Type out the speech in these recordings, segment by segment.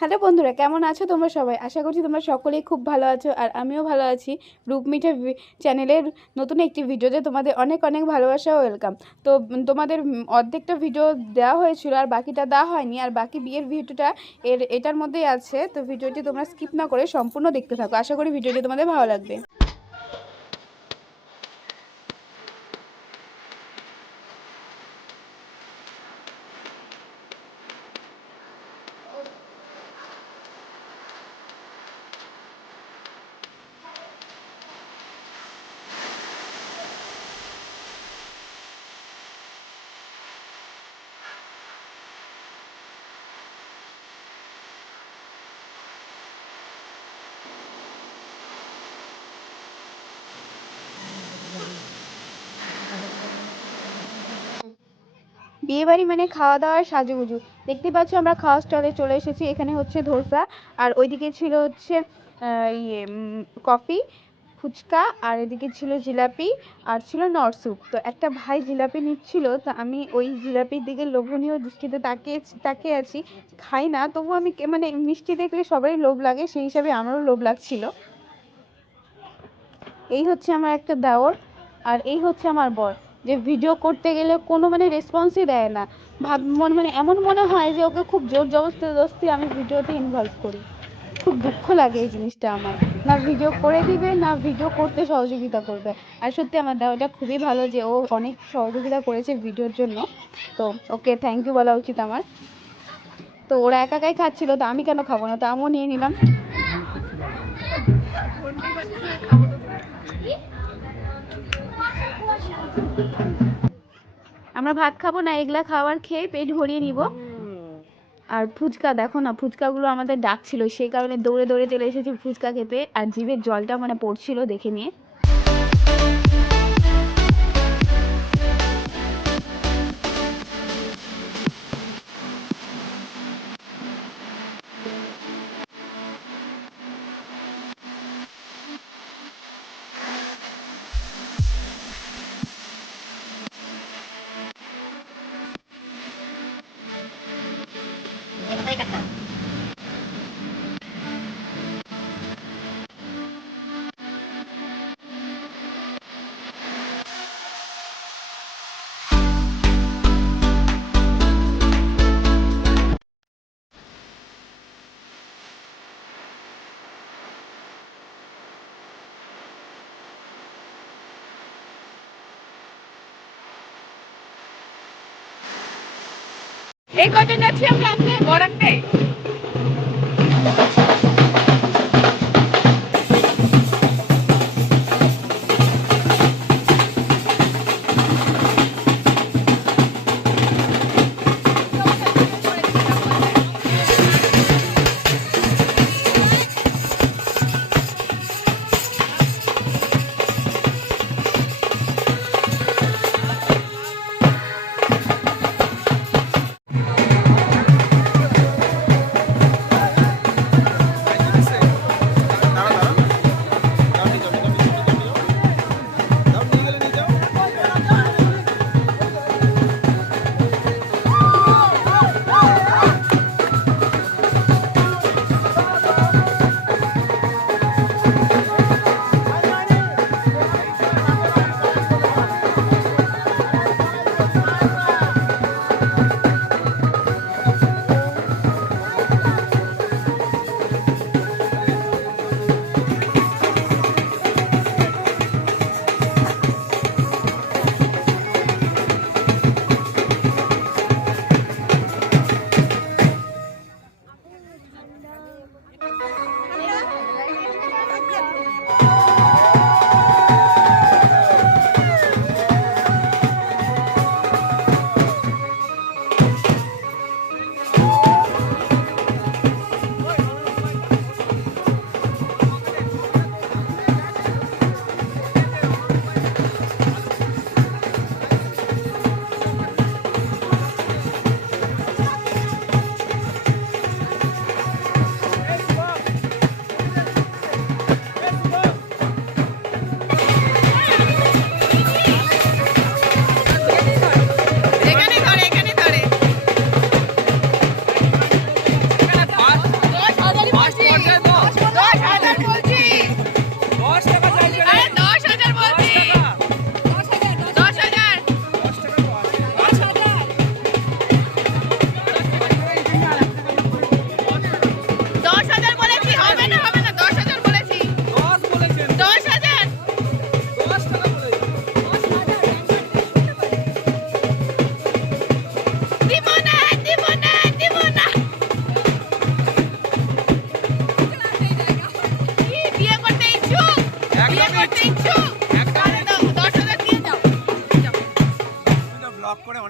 Hello বন্ধুরা, কেমন আছো তোমরা সবাই? আশা করছি তোমরা সকলেই খুব ভালো আছো আর আমিও ভালো আছি। রূপমিঠা চ্যানেলের নতুন একটি ভিডিওতে তোমাদের অনেক অনেক ভালোবাসা ও ওয়েলকাম। তো তোমাদের অর্ধেকটা ভিডিও দেওয়া হয়েছিল আর বাকিটা দেওয়া হয়নি, আর বাকি বিয়ের ভিডিওটা এটার মধ্যেই আছে। তো ভিডিওটি তোমরা স্কিপ না করে সম্পূর্ণ দেখতে থাকো। আশা করি ভিডিওটি তোমাদের ভালো লাগবে। বিয়েবাড়ি মানে খাওয়া দাওয়ার সাজুগুজু। দেখতে পাচ্ছ আমরা খাওয়া স্টলে চলে এসেছি। এখানে হচ্ছে ধোসা, আর ওইদিকে ছিল হচ্ছে কফি, ফুচকা, আর এদিকে ছিল জিলাপি, আর ছিল নরসুপ। তো একটা ভাই জিলাপি নিচ্ছিল, তো আমি ওই জিলাপির দিকে লোভনীয় দৃষ্টিতে তাকিয়ে আছি। খাই না, তবু আমি মানে মিষ্টি দেখলে সবারই লোভ লাগে, সেই হিসাবে আমারও লোভ লাগছিল। এই হচ্ছে আমার একটা দেওর, আর এই হচ্ছে আমার বর। যে ভিডিও করতে গেলে কোনো মানে রেসপন্সই দেয় না। মানে এমন মনে হয় যে ওকে খুব জোর জবরদস্তি আমি ভিডিওতে ইনভলভ করি। খুব দুঃখ লাগে এই জিনিসটা আমার। না ভিডিও করে দিবে, না ভিডিও করতে সহযোগিতা করবে। আর সত্যি আমার দেওয়াটা খুবই ভালো যে ও অনেক সহযোগিতা করেছে ভিডিওর জন্য। তো ওকে থ্যাংক ইউ বলা উচিত আমার। তো ওরা একাই খাচ্ছিল, তো আমি কেন খাবো না, তো আমিও নিয়ে নিলাম। আমরা ভাত খাবো না, এগুলা খাবার খেয়ে পেট ভরিয়ে নিব। আর ফুচকা দেখো না, ফুচকাগুলো আমাদের ডাকছিল, সেই কারণে দৌড়ে দৌড়ে চলে এসেছি ফুচকা খেতে। আর জিভের জলটা মানে পড়ছিল দেখে নিয়ে। এই কজন যাচ্ছি আমরা বরাকতে।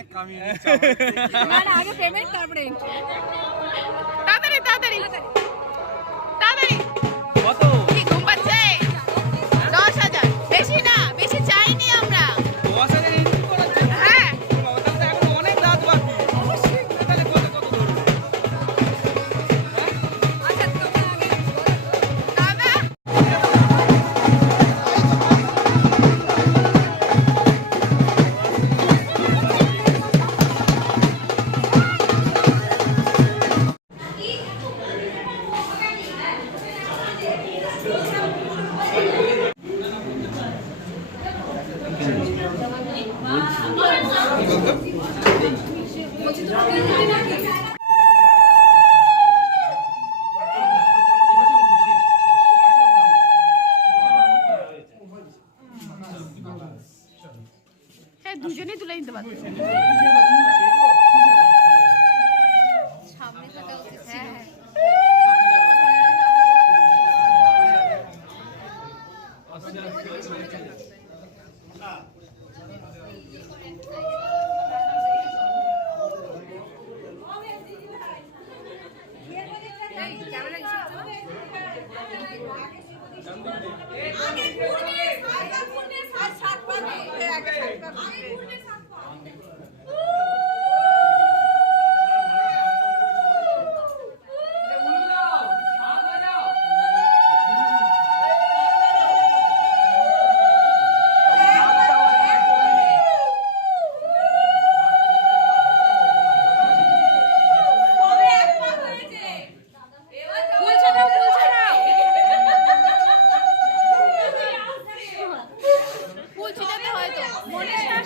অনেক কামিয়ে না না আগে পেমেন্ট তারপরে তাড়াতাড়ি তাড়াতাড়ি তাড়াতাড়ি কত কি ঘুম পাচ্ছে 10,000 বেশি না বেশি চাইনি আমরা 10,000 এন্ট্রি করার জন্য হ্যাঁ বাবা তাহলে এখন অনেক রাত বাকি তাহলে কত কত ধরবে আচ্ছা তোমরা আগে দাদা হ্যাঁ দুজনেই তুলে নিতে পারবো সামনে থাকা উচিত ছিল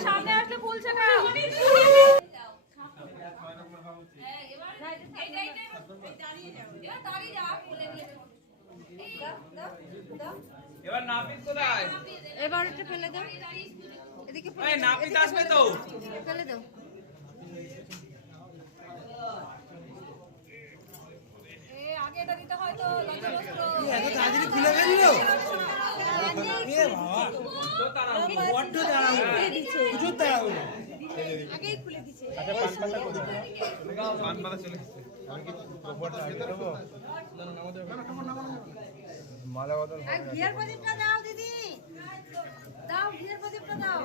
সামনে আসলে বলছে না এবার নাপিত কোথায় এবার একটু ফেলে দাও এদিকে এই নাপিত আসবে তো ফেলে দাও আগে এটা দিতে হয় তো লজ্জাবস্ত্র এত তাড়াতাড়ি খুলে ফেললো এ বাবা বড্ড দাঁড়াবো প্রচুর দাঁড়াবো আগেই খুলে দিছে পান পাতা চলে আর ঘিয়ার প্রদীপটা দাও দিদি দাও ঘিয়ার প্রদীপটা দাও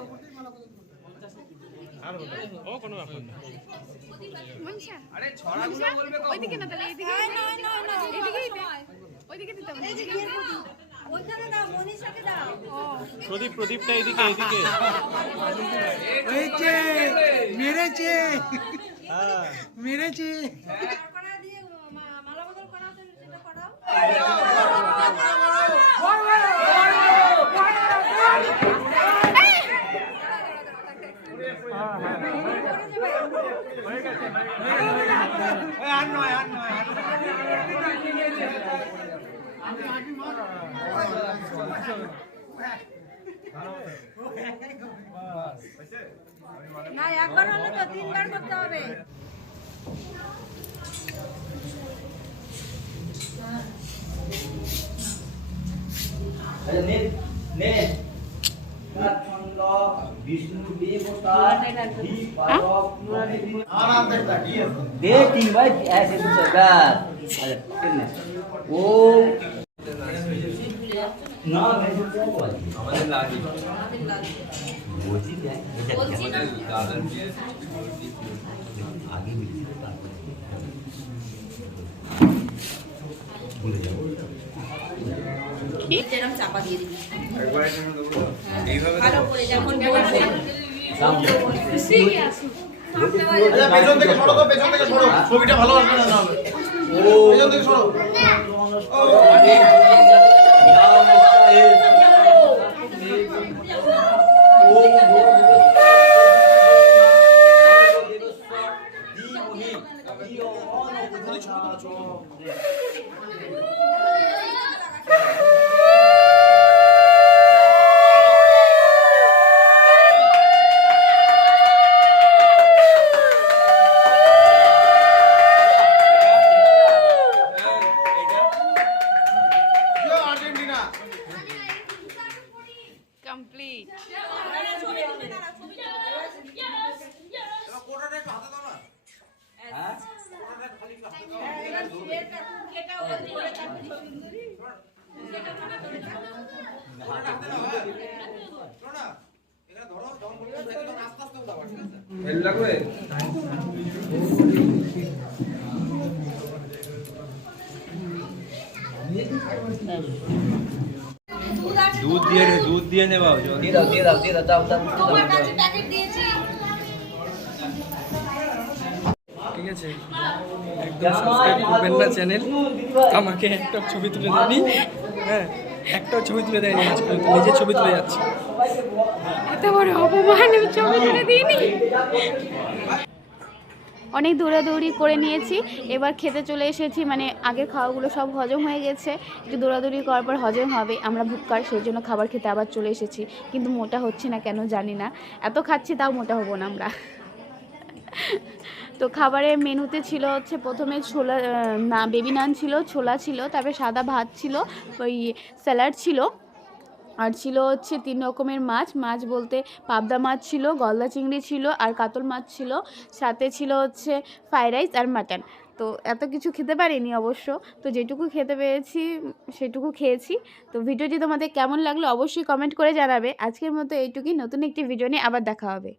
মনসা আরে ছড়াগুলো বলবে কখন ওইদিকে না তাহলে এদিকে না না না এদিকেই দে ওইদিকে দিতে হবে এই যে ঘিয়ার প্রদীপ ওইখানে দাও মনীষাকে দাও প্রদীপটা এদিকে এদিকে হয়েছে মেরেছে মেরেছে কড়া দিয়ে মালা বদল করাও তো সেটা করাও আর নয় আর নয় না একবার হলে তো তিনবার করতে হবে डेटिंग भाई ऐसे कुछ सरकार वो ना मैं तो क्या हुआ আমাদের লাগে बोलती क्या আমাদের দাদার বিয়ে आगे भी भूल जाओ এরকম চাপা দিয়ে দিবি একবার এখানে দেবো এইভাবে ভালো করে যেমন বলছে পেছন থেকে সরো তো পেছন থেকে সরো ছবিটা ভালো আসবে না হবে পেছন থেকে সরো দুধ দিয়ে নেওয়া দিয়ে দাও দিয়ে দাও দিয়ে দাও দাও দাও তোমার কাছে প্যাকেট দিয়েছি। ঠিক আছে, একদম সাবস্ক্রাইব করবেন না চ্যানেল। আমাকে একটা ছবি তুলে দেয়নি, হ্যাঁ একটাও ছবি তুলে দেয়নি, আজকে নিজে ছবি তুলে যাচ্ছে। এত বড় অপমান, আমি ছবি তুলে দিইনি। অনেক দৌড়াদৌড়ি করে নিয়েছি, এবার খেতে চলে এসেছি। মানে আগের খাওয়াগুলো সব হজম হয়ে গেছে, একটু দৌড়াদৌড়ি করার পর হজম হবে। আমরা ভুক্কার, সেই জন্য খাবার খেতে আবার চলে এসেছি, কিন্তু মোটা হচ্ছে না কেন জানি না। এত খাচ্ছি তাও মোটা হবো না আমরা। তো খাবারের মেনুতে ছিল হচ্ছে প্রথমে ছোলা না বেবি নান ছিল, ছোলা ছিল, তারপরে সাদা ভাত ছিল, ওই স্যালাড ছিল, আর ছিল হচ্ছে 3 রকমের মাছ বলতে পাবদা মাছ ছিল, গলদা চিংড়ি ছিল, আর কাতল মাছ ছিল, সাথে ছিল হচ্ছে ফ্রাইড রাইস আর মাটন। তো এত কিছু খেতে পারিনি অবশ্য, তো যেটুকু খেতে পেরেছি সেটুকু খেয়েছি। তো ভিডিওটি তোমাদের কেমন লাগলো অবশ্যই কমেন্ট করে জানাবে। আজকের মতো এইটুকুই, নতুন একটি ভিডিও নিয়ে আবার দেখা হবে।